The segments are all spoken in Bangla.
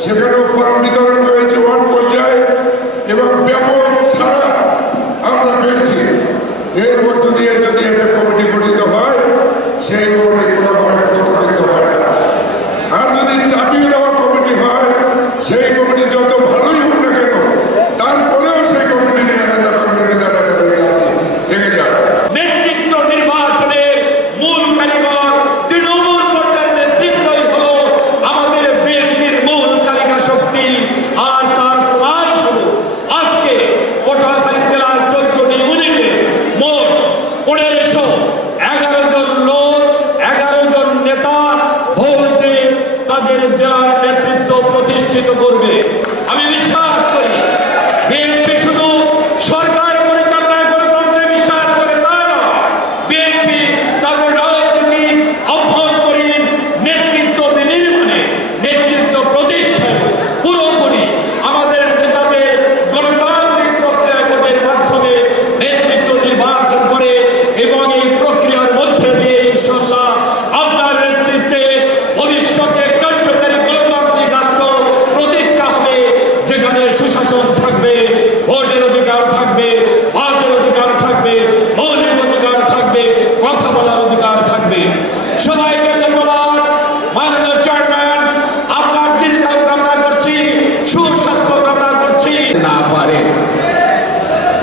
সেখানেও ফর্ম বিতরণ হয়েছে ওয়ার্ড পর্যায়ে এবং ব্যাপক সারা আমরা পেয়েছি। এর মধ্য দিয়ে যদি একটা কমিটি গঠিত হয়, সেই কমিটি কোনো প্রশ্নবিদ্ধ হয় না। আর যদি চাপিয়ে দেওয়া কমিটি হয়, সেই কমিটি যত ভালোই হোক না কেন তারপরেও সেই কমিটি নিয়ে নেতা কর্মীরা যারা থেকে যায় নেতৃত্ব নির্বাচনের মূল কারিগর তৃণমূল পর্যায়ের নেতৃত্বই হলো আমাদের বিএনপির মূল তালিকা শক্তি আর তার প্রমাণ স্বরূপ আজকে পটুয়াখালী জেলার চোদ্দটি ইউনিটে মোট পনেরোশো এগারো জন লোক এগারো জন নেতা ভোট দিয়ে তাদের জেলার নেতৃত্ব প্রতিষ্ঠিত করবে আমি বিশ্বাস করি বিএনপি শুধু সরকার পরিচালনায় গণতন্ত্রে বিশ্বাস করে তা নয় বিএনপি তারপর রাজনৈতিক অভ্যন্তরীণ নেতৃত্ব বিনির্মাণে নেতৃত্ব প্রতিষ্ঠায় পুরোপুরি আমাদের নেতাদের গণতান্ত্রিক প্রক্রিয়াকরণের মাধ্যমে নেতৃত্ব নির্বাচন করে এবং এই প্রক্রিয়ার মধ্যে দিয়ে ইনশাল্লাহ আপনার নেতৃত্বে ভবিষ্যতে কার্যকারী গণতান্ত্রিক রাষ্ট্র প্রতিষ্ঠা হবে যেখানে সুশাসন থাকবে ভোটের অধিকার থাকবে ভাতের অধিকার থাকবে মৌলিক অধিকার থাকবে কথা বলার অধিকার থাকবে সবাইকে ধন্যবাদ মাননীয় চেয়ারম্যান আপনার দীর্ঘায়ু কামনা করছি সুস্বাস্থ্য কামনা করছি না পারে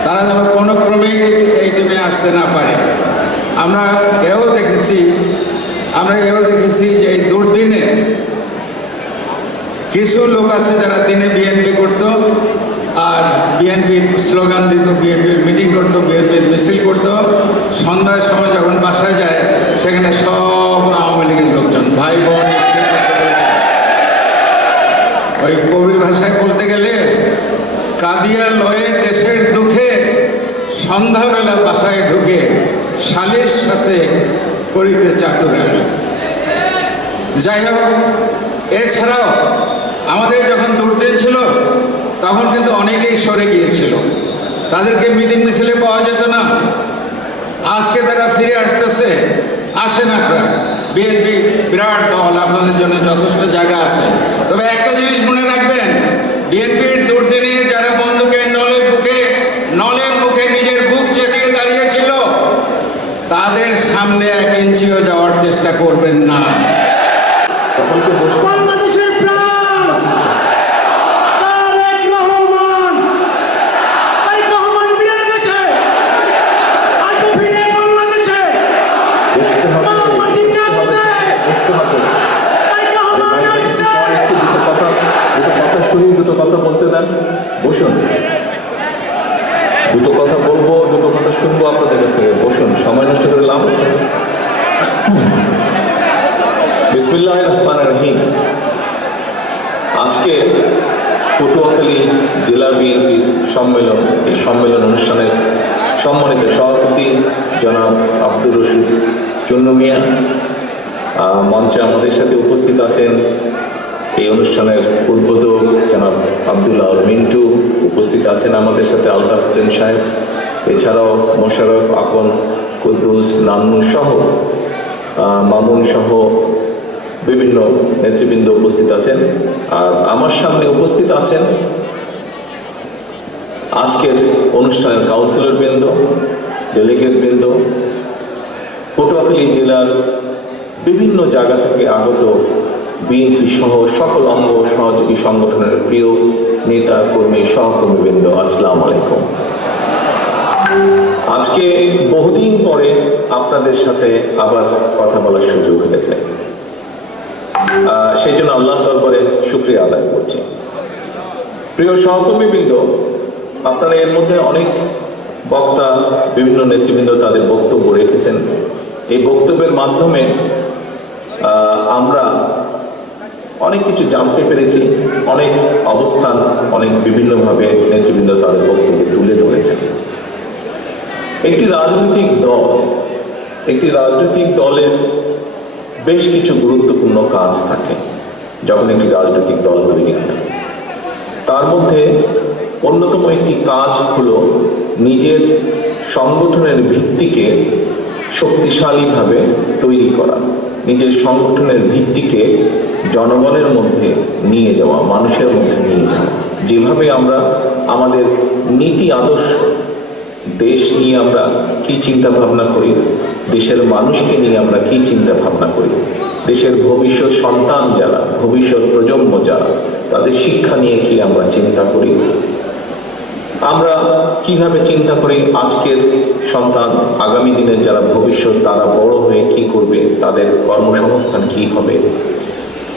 তারা যেন কোনো ক্রমেই এই- এই টিমে আসতে না পারে। আমরা এও দেখেছি, আমরা এও দেখেছি যে এই দুর্দিনে কিছু লোক আছে যারা দিনে বিএনপি করত আর বিএনপির স্লোগান দিত বিএনপির মিটিং করতো বিএনপির মিছিল করতো। সন্ধ্যার সময় যখন বাসায় যায়, সেখানে সব আওয়ামী লীগের লোকজন, ভাই বোন ওই কবির ভাষায় বলতে গেলে কাদিয়া লয়ে সন্ধ্যাবেলা বাসায় ঢুকে শালির সাথে করিতে চাতুরানি যাই হোক, এছাড়াও আমাদের যখন দুর্দিন ছিল, তখন কিন্তু অনেকেই সরে গিয়েছিল। তাদেরকে মিটিং মিছিলে পাওয়া যেত না। আজকে তারা ফিরে আসতেছে আসেন আপনারা বিএনপি বিরাট দল, আপনাদের জন্য যথেষ্ট জায়গা আছে। তবে একটা জিনিস মনে রাখবেন বিএনপির দুর্দিনে যারা বন্ধুকে নলের বুকে নলের মুখে নিজের বুক চেতিয়ে দাঁড়িয়েছিল তাদের সামনে এক ইঞ্চিও যাওয়ার চেষ্টা করবেন না। একটু দুটো কথা দুটো কথা শুনি দুটো কথা বলতে দেন। বসুন। দুটো কথা বলব দুটো কথা শুনব আপনাদের কাছ থেকে। বসুন সময় নষ্ট বিসমিল্লাহ রহমান রহিম আজকে পটুয়াখালী জেলা বিএনপির সম্মেলন, এই সম্মেলন অনুষ্ঠানের সম্মানিত সভাপতি জনাব আব্দুর রশিদ চন্নু মিয়া মঞ্চে আমাদের সাথে উপস্থিত আছেন এই অনুষ্ঠানের উদ্বোধক জনাব আবদুল্লাহ মিন্টু, উপস্থিত আছেন আমাদের সাথে আলতাফ হোসেন সাহেব, এছাড়াও মোশারফ আকন কুদ্দুস, নান্নু সহ মামুন সহ বিভিন্ন নেতৃবৃন্দ উপস্থিত আছেন। আর আমার সামনে উপস্থিত আছেন আজকের অনুষ্ঠানের কাউন্সিলর বৃন্দ ডেলিগেট বৃন্দ, পটুয়াখালী জেলার বিভিন্ন জায়গা থেকে আগত বিএনপি সহ সকল অঙ্গ সহযোগী সংগঠনের প্রিয় নেতা, কর্মী, সহকর্মীবৃন্দ, আসসালামু আলাইকুম। আজকে বহুদিন পরে আপনাদের সাথে আবার কথা বলার সুযোগ হয়েছে। সেই জন্য আল্লাহ দরবারে শুক্রিয়া আদায় করছি। প্রিয় সহকর্মীবৃন্দ, আপনারা এর মধ্যে অনেক বক্তা, বিভিন্ন নেতৃবৃন্দ তাদের বক্তব্য রেখেছেন। এই বক্তব্যের মাধ্যমে আমরা অনেক কিছু জানতে পেরেছি, অনেক অবস্থান, অনেক বিভিন্নভাবে নেতৃবৃন্দ তাদের বক্তব্য তুলে ধরেছেন। একটি রাজনৈতিক দল, একটি রাজনৈতিক দলের বেশ কিছু গুরুত্বপূর্ণ কাজ থাকে যখন একটি রাজনৈতিক দল তৈরি হয়। তার মধ্যে অন্যতম একটি কাজ হলো নিজের সংগঠনের ভিত্তিকে শক্তিশালীভাবে তৈরি করা, নিজের সংগঠনের ভিত্তিকে জনগণের মধ্যে নিয়ে যাওয়া, মানুষের মধ্যে নিয়ে যাওয়া। যেভাবে আমরা আমাদের নীতি, আদর্শ দেশ নিয়ে আমরা কি চিন্তা ভাবনা করি? দেশের মানুষকে নিয়ে আমরা কি চিন্তা ভাবনা করি? দেশের ভবিষ্যৎ সন্তান যারা, ভবিষ্যৎ প্রজন্ম যারা, তাদের শিক্ষা নিয়ে কি আমরা চিন্তা করি? আমরা কীভাবে চিন্তা করি আজকের সন্তান, আগামী দিনের যারা ভবিষ্যৎ, তারা বড় হয়ে কি করবে? তাদের কর্মসংস্থান কি হবে?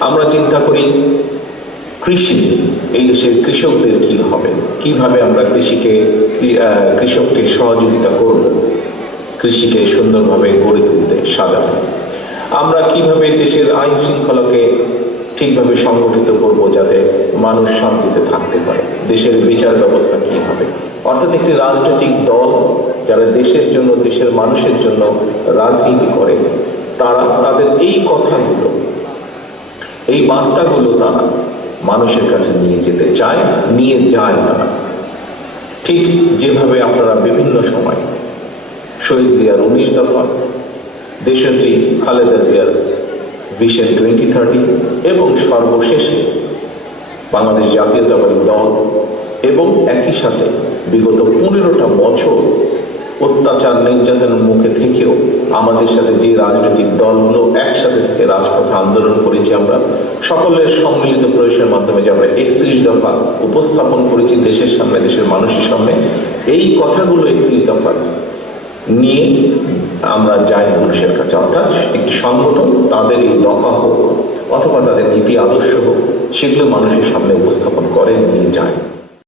আমরা চিন্তা করি কৃষি, এই দেশের কৃষকদের কি হবে? কীভাবে আমরা কৃষিকে কৃষককে সহযোগিতা করব? কৃষিকে সুন্দরভাবে গড়ে তুলতে সাজানো আমরা কীভাবে দেশের আইন শৃঙ্খলাকে ঠিকভাবে সংগঠিত করব যাতে মানুষ শান্তিতে থাকতে পারে? দেশের বিচার ব্যবস্থা কি হবে? অর্থাৎ একটি রাজনৈতিক দল যারা দেশের জন্য, দেশের মানুষের জন্য রাজনীতি করে, তারা, তাদের এই কথাগুলো, এই বার্তাগুলো তারা মানুষের কাছে নিয়ে যেতে চায়, নিয়ে যায় তারা ঠিক যেভাবে আপনারা বিভিন্ন সময় শহীদ জিয়ার উনিশ দফা, দেশনেত্রী খালেদা জিয়ার ভিশন টোয়েন্টি থার্টি এবং সর্বশেষে বাংলাদেশ জাতীয়তাবাদী দল এবং একই সাথে বিগত পনেরোটা বছর অত্যাচার, নির্যাতনের মুখে থেকেও আমাদের সাথে যে রাজনৈতিক দলগুলো একসাথে থেকে রাজপথে আন্দোলন করেছি আমরা, সকলের সম্মিলিত প্রয়াসের মাধ্যমে যে আমরা একত্রিশ দফা উপস্থাপন করেছি দেশের সামনে, দেশের মানুষের সামনে, এই কথাগুলো একত্রিশ দফা নিয়ে আমরা যাই মানুষের কাছে। অর্থাৎ একটি সংগঠন, তাদের এই দফা হোক অথবা তাদের নীতি আদর্শ হোক, সেগুলো মানুষের সামনে উপস্থাপন করে নিয়ে যায়।